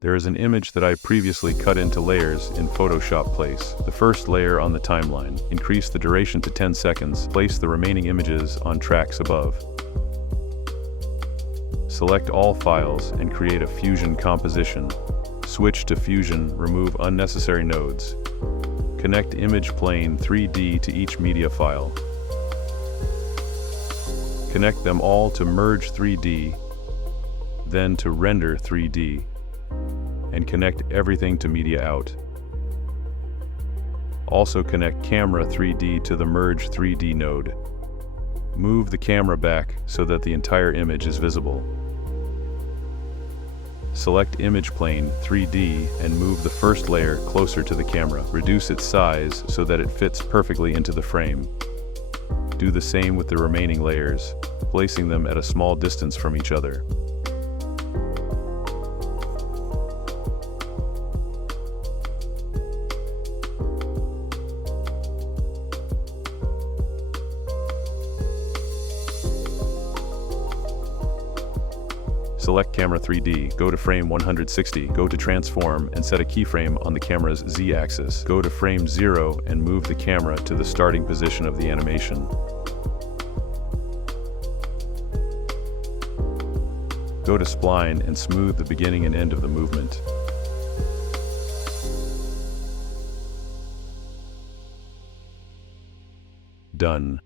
There is an image that I previously cut into layers in Photoshop. Place the first layer on the timeline, increase the duration to 10 seconds, place the remaining images on tracks above. Select all files and create a Fusion composition. Switch to Fusion, remove unnecessary nodes. Connect image plane 3D to each media file. Connect them all to Merge 3D, then to Render 3D, and connect everything to Media Out. Also connect Camera 3D to the Merge 3D node. Move the camera back so that the entire image is visible. Select Image Plane 3D and move the first layer closer to the camera. Reduce its size so that it fits perfectly into the frame. Do the same with the remaining layers, placing them at a small distance from each other. Select Camera 3D, go to frame 160, go to Transform and set a keyframe on the camera's Z-axis. Go to frame 0 and move the camera to the starting position of the animation. Go to Spline and smooth the beginning and end of the movement. Done.